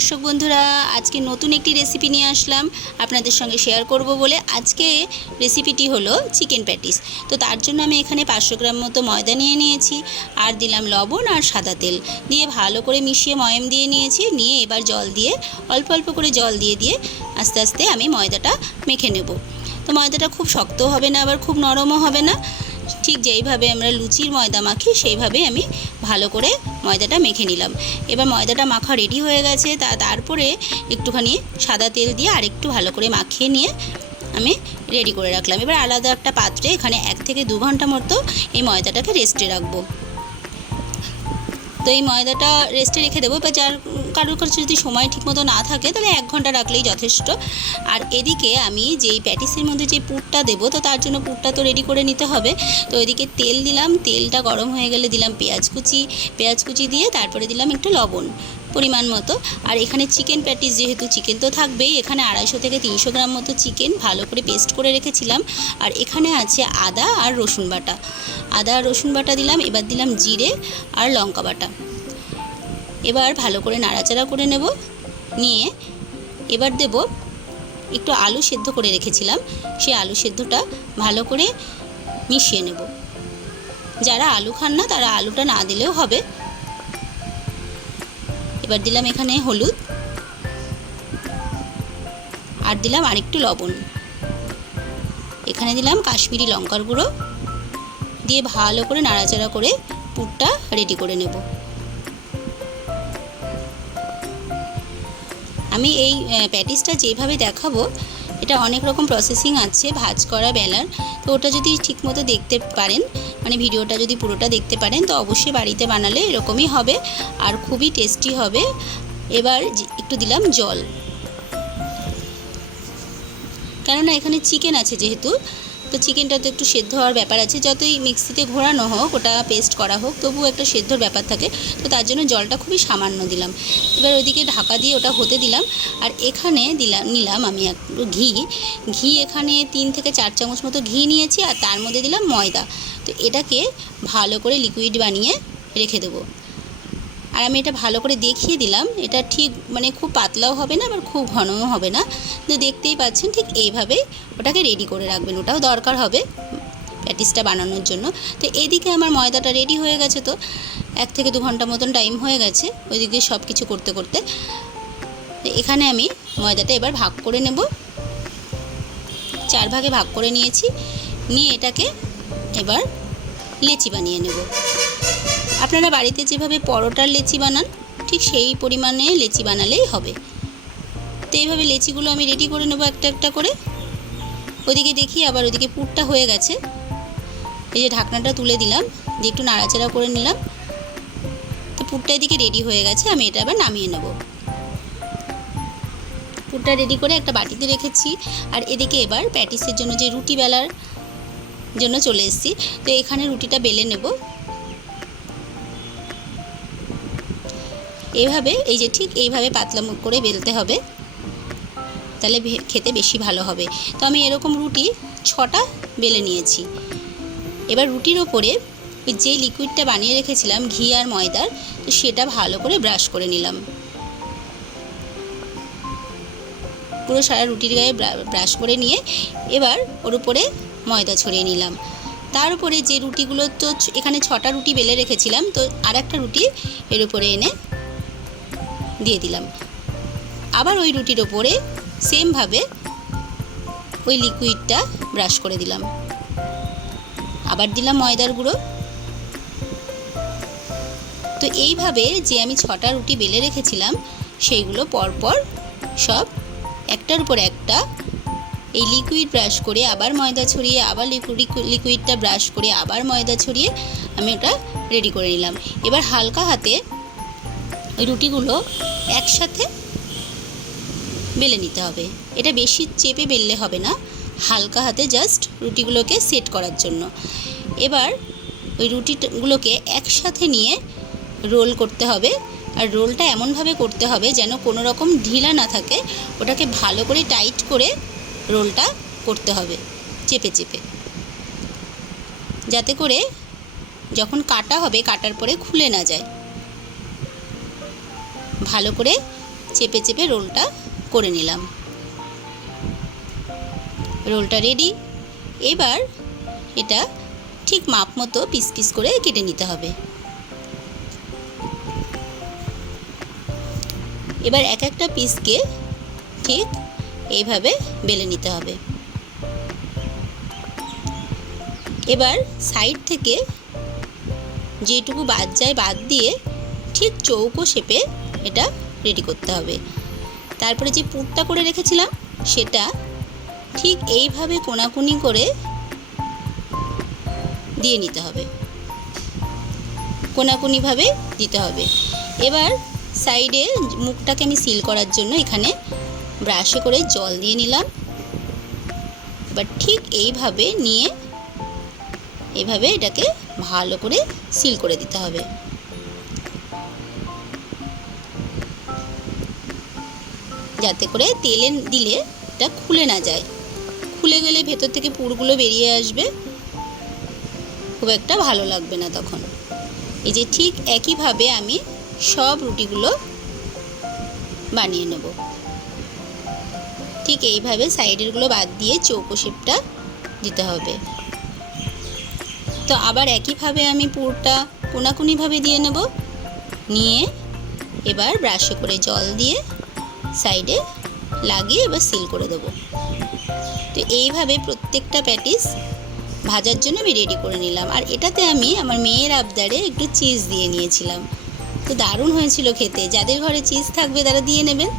দর্শক বন্ধুরা, আজকে নতুন একটি রেসিপি নিয়ে আসলাম। আপনাদের সঙ্গে শেয়ার করব বলে আজকে রেসিপিটি হলো চিকেন প্যাটিস তো তার জন্য আমি এখানে পাঁচশো গ্রাম মতো ময়দা নিয়ে নিয়েছি, আর দিলাম লবণ আর সাদা তেল। দিয়ে ভালো করে মিশিয়ে ময়ম দিয়ে নিয়েছি, নিয়ে এবার জল দিয়ে, অল্প অল্প করে জল দিয়ে দিয়ে আস্তে আস্তে আমি ময়দাটা মেখে নেব। তো ময়দাটা খুব শক্ত হবে না, আবার খুব নরমও হবে না। ঠিক যেইভাবে আমরা লুচির ময়দা মাখি সেইভাবে আমি ভালো করে ময়দাটা মেখে নিলাম। এবার ময়দাটা মাখা রেডি হয়ে গেছে, তা তারপরে একটুখানি সাদা তেল দিয়ে আরেকটু ভালো করে মাখিয়ে নিয়ে আমি রেডি করে রাখলাম। এবার আলাদা একটা পাত্রে এখানে এক থেকে দু ঘণ্টা মতো এই ময়দাটাকে রেস্টে রাখব। তো এই ময়দাটা রেস্টে রেখে দেবো। বা যার, কারোর কাছে যদি সময় ঠিকমতো না থাকে, তাহলে এক ঘণ্টা রাখলেই যথেষ্ট। আর এদিকে আমি যেই প্যাটিসের মধ্যে যে পুরটা দেবো, তো তার জন্য পুরটা তো রেডি করে নিতে হবে। তো এদিকে তেল দিলাম, তেলটা গরম হয়ে গেলে দিলাম পেঁয়াজ কুচি। পেঁয়াজ কুচি দিয়ে তারপরে দিলাম একটু লবণ। পরিমাণ মতো। আর এখানে চিকেন প্যাটিস যেহেতু চিকেন তো থাকবেই, এখানে আড়াইশো থেকে তিনশো গ্রাম মতো চিকেন ভালো করে পেস্ট করে রেখেছিলাম। আর এখানে আছে আদা আর রসুন বাটা। আদা আর রসুন বাটা দিলাম, এবার দিলাম জিরে আর লঙ্কা বাটা। এবার ভালো করে নাড়াচাড়া করে নেব। নিয়ে এবার দেব একটু আলু সেদ্ধ করে রেখেছিলাম। সেই আলু সেদ্ধটা ভালো করে মিশিয়ে নেব। যারা আলু খান না, তারা আলুটা না দিলেও হবে। এবার দিলাম এখানে হলুদ। আর দিলাম আরেকটু লবণ। এখানে দিলাম কাশ্মীরি লঙ্কার গুঁড়ো। দিয়ে ভালো করে নাড়াচাড়া করে পুরটা রেডি করে নেব। আমি এই প্যাটিসটা যেভাবে দেখাবো, এটা অনেক রকম প্রসেসিং আছে, ভাজ করা, বেলার। তো ওটা যদি ঠিকমতো দেখতে পারেন মানে ভিডিওটা যদি পুরোটা দেখতে পারেন, তো অবশ্যই বাড়িতে বানালে এরকমই হবে আর খুবই টেস্টি হবে। এবার একটু দিলাম জল। কেননা এখানে চিকেন আছে যেহেতু, তো চিকেনটা তো একটু সেদ্ধ হওয়ার ব্যাপার আছে। যতই মিক্সিতে ঘোরানো হোক, ওটা পেস্ট করা হোক, তবুও একটা সেদ্ধর ব্যাপার থাকে। তো তার জন্য জলটা খুবই সামান্য দিলাম। এবার ওইদিকে ঢাকা দিয়ে ওটা হতে দিলাম। আর এখানে দিলাম নিলাম আমি একটু ঘি। ঘি এখানে তিন থেকে চার চামচ মতো ঘি নিয়েছি, আর তার মধ্যে দিলাম ময়দা। তো এটাকে ভালো করে লিকুইড বানিয়ে রেখে দেবো। আর আমি এটা ভালো করে দেখিয়ে দিলাম, এটা ঠিক মানে খুব পাতলাও হবে না, আবার খুব ঘনও হবে না। তো দেখতেই পাচ্ছেন ঠিক এইভাবে ওটাকে রেডি করে রাখবেন, ওটাও দরকার হবে প্যাটিসটা বানানোর জন্য। তো এদিকে আমার ময়দাটা রেডি হয়ে গেছে তো, এক থেকে দু ঘণ্টা মতন টাইম হয়ে গেছে ওইদিকে সব কিছু করতে। করতে এখানে আমি ময়দাটা এবার ভাগ করে নেব। চার ভাগে ভাগ করে নিয়েছি, নিয়ে এটাকে এবার লেচি বানিয়ে নেব। আপনারা বাড়িতে যেভাবে পরোটার লেচি বানান, ঠিক সেই পরিমাণে লেচি বানালেই হবে। তো এইভাবে লেচিগুলো আমি রেডি করে নেব একটা একটা করে। ওদিকে দেখি আবার ওদিকে পুরটা হয়ে গেছে। এই যে ঢাকনাটা তুলে দিলাম, দিয়ে একটু নাড়াচাড়া করে নিলাম। তো পুরটা এদিকে রেডি হয়ে গেছে, আমি এটা আবার নামিয়ে নেব। পুরটা রেডি করে একটা বাটিতে রেখেছি। আর এদিকে এবার প্যাটিসের জন্য যে রুটি বেলার জন্য চলে এসেছি। তো এখানে রুটিটা বেলে নেব। এইভাবে, এই যে ঠিক এইভাবে পাতলা মুখ করে বেলতে হবে। তাহলে খেতে বেশি ভালো হবে। তো আমি এরকম রুটি ছটা বেলে নিয়েছি। এবার রুটির ওপরে যে লিকুইডটা বানিয়ে রেখেছিলাম, ঘি আর ময়দার, তো সেটা ভালো করে ব্রাশ করে নিলাম। পুরো সারা রুটির গায়ে ব্রাশ করে নিয়ে এবার ওর উপরে ময়দা ছড়িয়ে নিলাম। তার উপরে যে রুটিগুলো তো এখানে ছটা রুটি বেলে রেখেছিলাম, তো আর একটা রুটি এর উপরে এনে দিয়ে দিলাম। আবার ওই রুটির ওপরে সেমভাবে ওই লিকুইডটা ব্রাশ করে দিলাম। আবার দিলাম ময়দার গুঁড়ো। তো এইভাবে যে আমি ছটা রুটি বেলে রেখেছিলাম, সেইগুলো পরপর সব একটার উপর একটা এই লিকুইড ব্রাশ করে আবার ময়দা ছড়িয়ে, আবার লিকুইড লিকুইডটা ব্রাশ করে আবার ময়দা ছড়িয়ে আমি ওটা রেডি করে নিলাম। এবার হালকা হাতে ওই রুটিগুলো একসাথে বেলে নিতে হবে। এটা বেশি চেপে বেললে হবে না। হালকা হাতে জাস্ট রুটিগুলোকে সেট করার জন্য। এবার ওই রুটিগুলোকে একসাথে নিয়ে রোল করতে হবে। আর রোলটা এমনভাবে করতে হবে যেন কোনো রকম ঢিলা না থাকে। ওটাকে ভালো করে টাইট করে রোলটা করতে হবে, চেপে চেপে। যাতে করে যখন কাটা হবে, কাটার পরে খুলে না যায়। ভালো করে চেপে চেপে রোলটা করে নিলাম। রোলটা রেডি এবার এটা ঠিক মাপ মতো পিস পিস করে কেটে নিতে হবে। এবার এক একটা পিসকে ঠিক এইভাবে বেলে নিতে হবে। এবার সাইড থেকে যেটুকু বাদ যায় বাদ দিয়ে ঠিক চৌকো শেপে এটা রেডি করতে হবে। তারপরে যে পুরটা করে রেখেছিলাম, সেটা ঠিক এইভাবে কোনাকুনি করে দিয়ে নিতে হবে। কোনাকুনিভাবে দিতে হবে। এবার সাইডে মুখটাকে আমি সিল করার জন্য এখানে ব্রাশে করে জল দিয়ে নিলাম। এবার ঠিক এইভাবে নিয়ে এভাবে এটাকে ভালো করে সিল করে দিতে হবে। যাতে করে তেলে দিলে এটা খুলে না যায়। খুলে গেলে ভেতর থেকে পুরগুলো বেরিয়ে আসবে। খুব একটা ভালো লাগবে না তখন। এই যে ঠিক একইভাবে আমি সব রুটিগুলো বানিয়ে নেব। ঠিক এইভাবে সাইডেরগুলো বাদ দিয়ে চৌকো শেপটা দিতে হবে। তো আবার একইভাবে আমি পুরটা কোনাকুনিভাবে দিয়ে নেব। নিয়ে এবার ব্রাশে করে জল দিয়ে সাইডে লাগিয়ে এবার সিল করে দেবো। তো এইভাবে প্রত্যেকটা প্যাটিস ভাজার জন্য আমি রেডি করে নিলাম। আর এটাতে আমি আমার মেয়ের আবদারে একটু চিজ দিয়ে নিয়েছিলাম। তো দারুণ হয়েছিল খেতে। যাদের ঘরে চিজ থাকবে তারা দিয়ে নেবেন।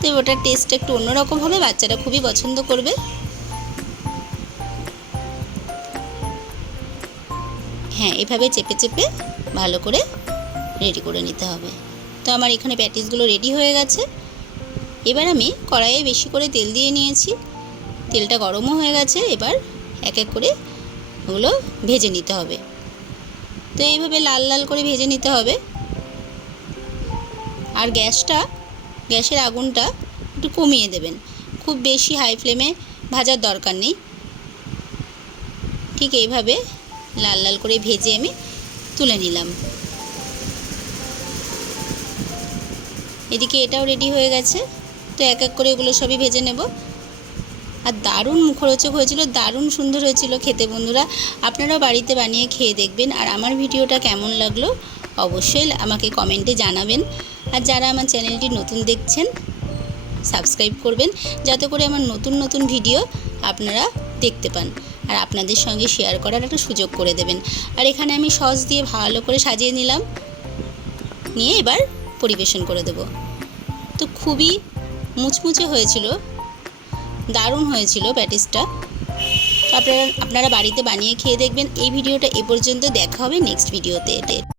তো ওটার টেস্টটা একটু অন্যরকম হবে, বাচ্চারা খুবই পছন্দ করবে। হ্যাঁ এভাবে চেপে চেপে ভালো করে রেডি করে নিতে হবে। তো আমার এখানে প্যাটিসগুলো রেডি হয়ে গেছে। এবার আমি কড়াইয়ে বেশি করে তেল দিয়ে নিয়েছি। তেলটা গরমও হয়ে গেছে, এবার এক এক করে ওগুলো ভেজে নিতে হবে। তো এইভাবে লাল লাল করে ভেজে নিতে হবে। আর গ্যাসটা গ্যাসের আগুনটা একটু কমিয়ে দেবেন। খুব বেশি হাই ফ্লেমে ভাজার দরকার নেই। ঠিক এইভাবে লাল লাল করে ভেজে আমি তুলে নিলাম। এদিকে এটাও রেডি হয়ে গেছে। তো এক এক করে এগুলো সবই ভেজে নেব। আর দারুণ মুখরোচক হয়েছিল, দারুণ সুন্দর হয়েছিল খেতে বন্ধুরা। আপনারাও বাড়িতে বানিয়ে খেয়ে দেখবেন। আর আমার ভিডিওটা কেমন লাগল অবশ্যই আমাকে কমেন্টে জানাবেন। আর যারা আমার চ্যানেলটি নতুন দেখছেন, সাবস্ক্রাইব করবেন, যাতে করে আমার নতুন নতুন ভিডিও আপনারা দেখতে পান। আর আপনাদের সঙ্গে শেয়ার করার একটা সুযোগ করে দেবেন। আর এখানে আমি সস দিয়ে ভালো করে সাজিয়ে নিলাম। নিয়ে এবার পরিবেশন করে দেব। তো খুবই মুচমুচে হয়েছিল। দারুণ হয়েছিল প্যাটিসটা। আপনারা আপনারা বাড়িতে বানিয়ে খেয়ে দেখবেন। এই ভিডিওটা এ পর্যন্ত দেখা হবে নেক্সট ভিডিওতে।